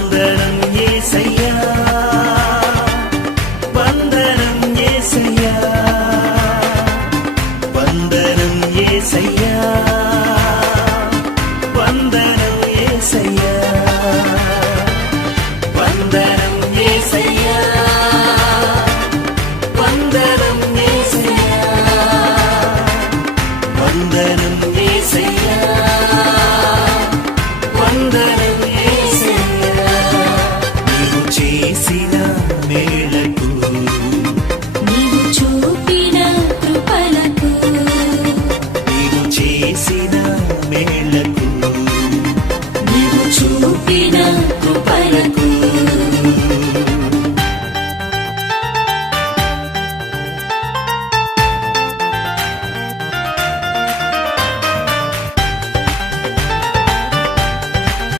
వందనం యేసయ్యా, వందనం యేసయ్యా, వందనం యేసయ్యా, వందనం యేసయ్యా, వందనం యేసయ్యా, వందనం యేసయ్యా, వందనం యేసయ్యా, వందనం యేసయ్యా. నీవు చేసిన మేలకు, నీవు చూపిన కృపలకు, నీవు చేసిన మేలకు, నీవు చూపిన